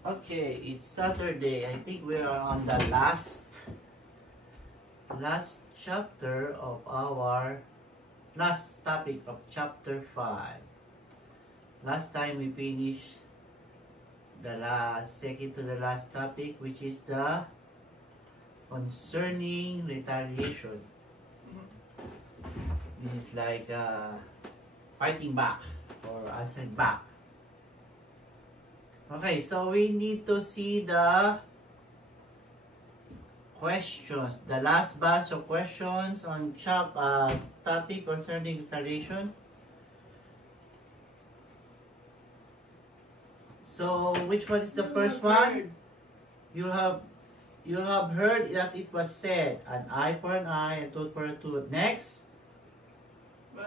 Okay, it's Saturday. I think we are on the last chapter of our last topic of chapter 5. Last time we finished the second to the last topic, which is the concerning retaliation. This is like fighting back or answering back. Okay, so we need to see the questions, the last batch of questions on topic concerning retaliation. So, which one is the first one? You have heard that it was said, an eye for an eye, and tooth for a tooth. Next. But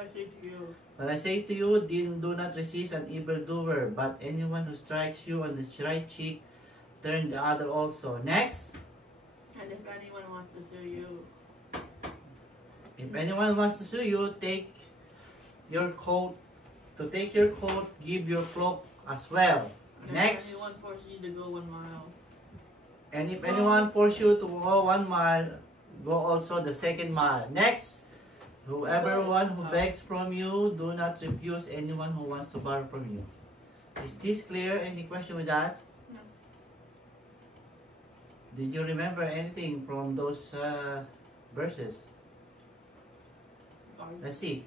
I say to you, do not resist an evildoer, but anyone who strikes you on the right cheek, turn the other also. Next. And if anyone wants to sue you, take your coat. To take your coat, give your cloak as well. and Next. if anyone forces you to go 1 mile, And if anyone forces you to go 1 mile, go also the 2nd mile. Next. Whoever one who begs from you, do not refuse anyone who wants to borrow from you. Is this clear? Any question with that? No. Did you remember anything from those verses? Let's see.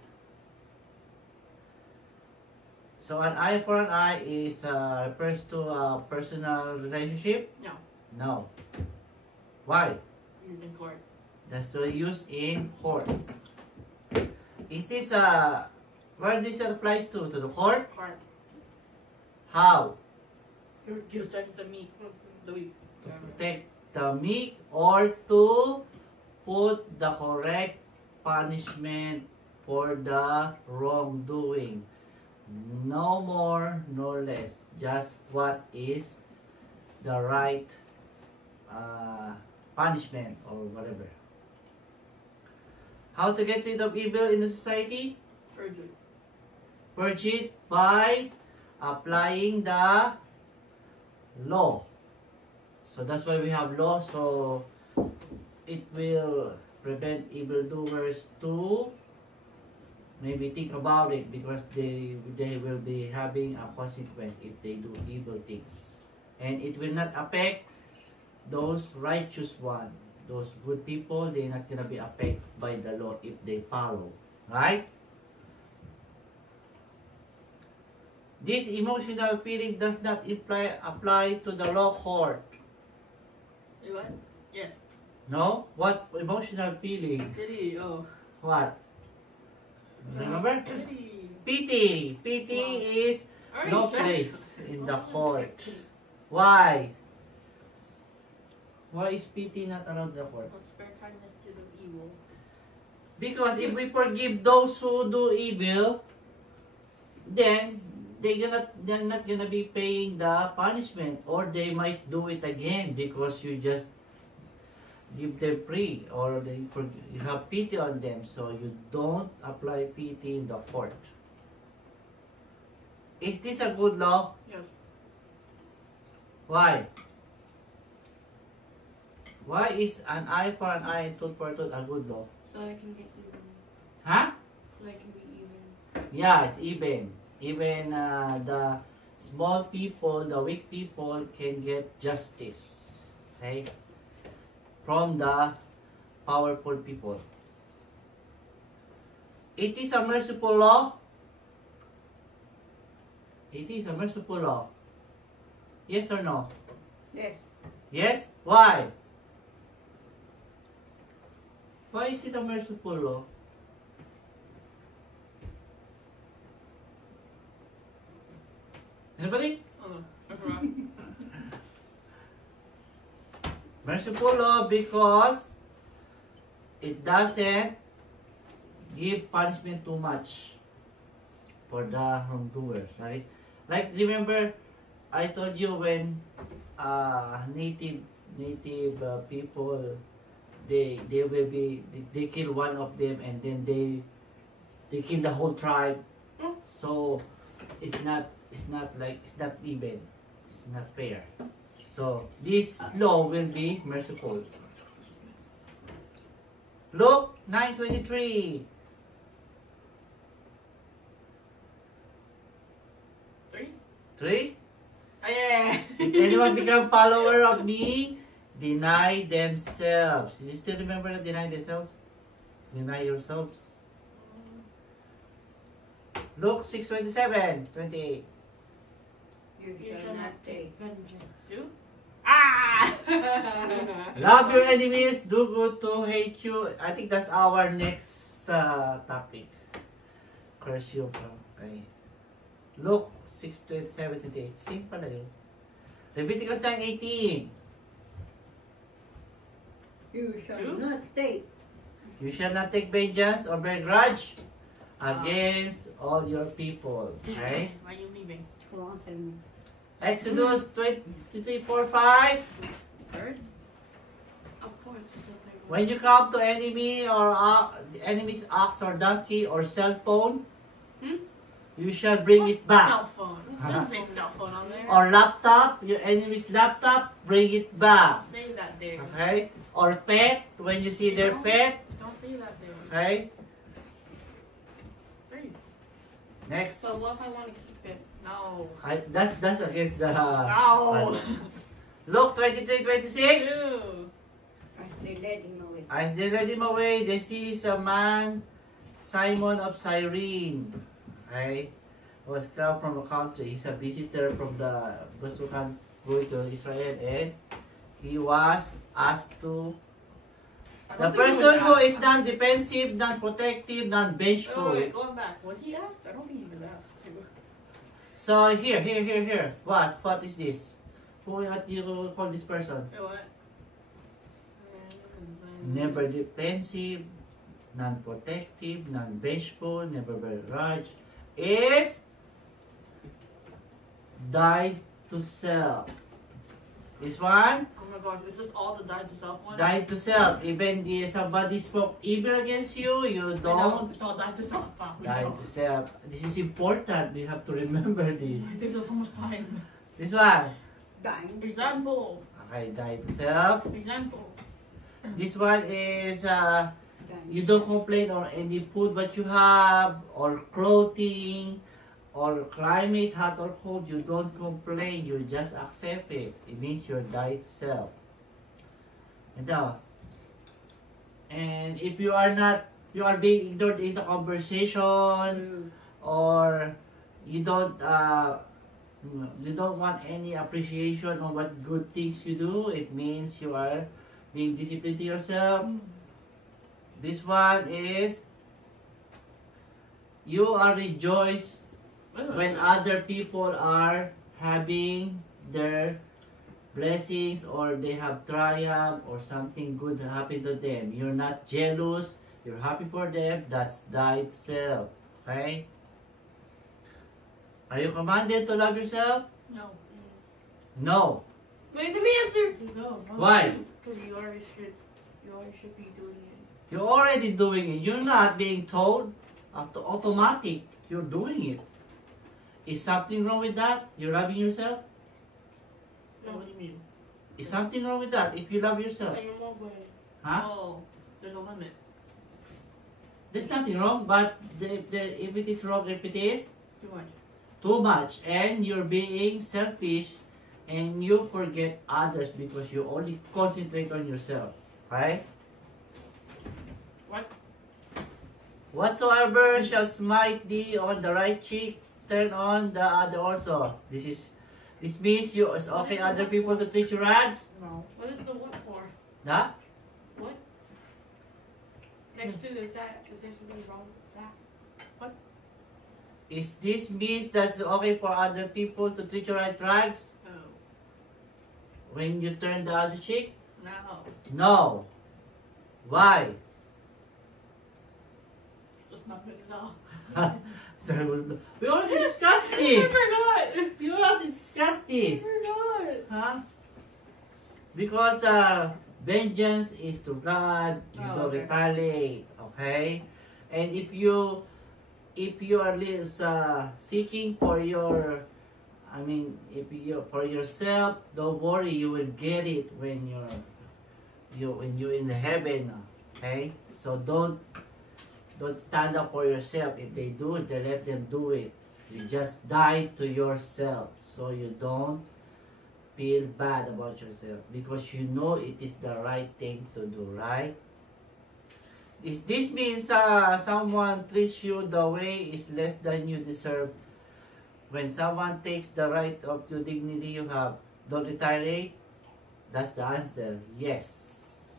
So an eye for an eye is refers to a personal relationship? No. No. Why? In court. That's used in court. Is this where this applies to? To the court? Court. How? You touch the meat from the weak. To protect the meek or to put the correct punishment for the wrongdoing. No more, no less. Just what is the right punishment or whatever. How to get rid of evil in the society? Purge it. Purge it by applying the law. So that's why we have law. So it will prevent evildoers to maybe think about it, because they will be having a consequence if they do evil things. And it will not affect those righteous ones. Those good people, they're not going to be affected by the law if they follow. Right? This emotional feeling does not apply to the law court. What? Yes. No? What emotional feeling? Pity. Oh. What? Remember? Pity. Pity. Pity Wow. is no place in the court. Why? Why is pity not allowed in the court? Spare kindness to the evil. Because if we forgive those who do evil, then they're not gonna be paying the punishment, or they might do it again because you just give them free, or you have pity on them, so you don't apply pity in the court. Is this a good law? Yes. Why? Why is an eye for an eye and tooth for a tooth a good law? So I can get even. Huh? So I can be even. Yeah, it's even. Even the small people, the weak people can get justice. Okay? From the powerful people. It is a merciful law. It is a merciful law. Yes or no? Yeah. Yes? Why? Why is it a merciful law? Anybody? Oh no. I forgot. Merciful law because it doesn't give punishment too much for the wrongdoers, right? Like, remember, I told you when native people, they kill one of them, and then they kill the whole tribe. So it's not even. It's not fair. So this law will be merciful. Luke 9:23. 3? 3. Oh, yeah. If anyone become follower of me, deny themselves. You still remember that deny themselves? Deny yourselves. Luke 6:27, 28. You shall not take vengeance. You? Ah! Love your enemies, do good to hate you. I think that's our next topic. Curse you. Okay. Luke 6:27, 28. Same pala yun. Leviticus 9:18. You shall not take. You shall not take vengeance or bear grudge against all your people. Okay? Why are you leaving? Exodus 23:4-5. Third? Of course. It's okay. When you come to enemy or the enemy's ox or donkey or cell phone, you shall bring it back. Cell phone. It doesn't say cell phone on there. Or laptop, your enemy's laptop, bring it back. Don't say that there. Okay? Or pet, when you see their pet. Don't say that there. Okay? Three. Next. But what if I want to keep it? No. That's against the... No. Luke 23:26. Two. They let him away. As they led him away, they seized a man, Simon of Cyrene. Okay? Was come from a country. He's a visitor from the going to Israel, and he was asked to. The person who is non-defensive, non-protective, non-vengeful. Wait, going back. Was he asked? I don't think he was asked. So here. What is this? What do you call this person? Wait, what? Never defensive, non-protective, non-vengeful, never bear grudge, is died to self. This one, Oh my gosh, is this all the die to self one? died to self. Even if somebody spoke evil against you, you No, don't it's all die to self. die to self. This is important. We have to remember this. It takes up so much time. This one, Dying. Example. okay, die to self. Example. This one is Dying. you don't complain on any food what you have, or clothing, or climate, hot or cold. You don't complain. You just accept it. It means you're died to self. And if you are not, you are being ignored in the conversation, or you don't want any appreciation on what good things you do, it means you are being disciplined to yourself. This one is you are rejoiced when other people are having their blessings, or they have triumph, or something good happen to them. You're not jealous, you're happy for them. That's die to self. Okay? Are you commanded to love yourself? No. No. Wait, let me answer. No. Why? Because you already should be doing it. You're already doing it. You're not being told. Automatic. You're doing it. Is something wrong with that? You're loving yourself? No, what do you mean? Is something wrong with that if you love yourself? In what way? Huh? Oh, there's a limit. There's nothing wrong, but if it is wrong, if it is Too much. too much, and you're being selfish, and you forget others because you only concentrate on yourself. Okay? What? Whatsoever shall smite thee on the right cheek, turn on the other also. This means you it's okay other people to treat you rags. No. What is the what for? Huh? What? Next to is that? Is there something wrong with that? Is this means that's okay for other people to treat you like rags No. when you turn the other cheek? No. No. Why? It's not good at all. So we already discussed I this. forgot. We already discussed I this. forgot. Huh? Because vengeance is to God. You Oh, don't okay. retaliate. Okay? And if you are seeking for your I mean, if you for yourself, don't worry, you will get it when you're in the heaven. Okay, so don't stand up for yourself. If they do it, they let them do it. You just die to yourself, so you don't feel bad about yourself because you know it is the right thing to do, right? This means someone treats you the way is less than you deserve. When someone takes the right of your dignity you have, don't retaliate. That's the answer. Yes.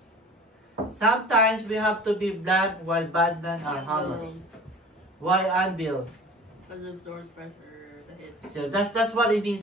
Sometimes we have to be blunt while bad men are hammered. Why anvil? Because it absorbs pressure, the hits. So that's what it means.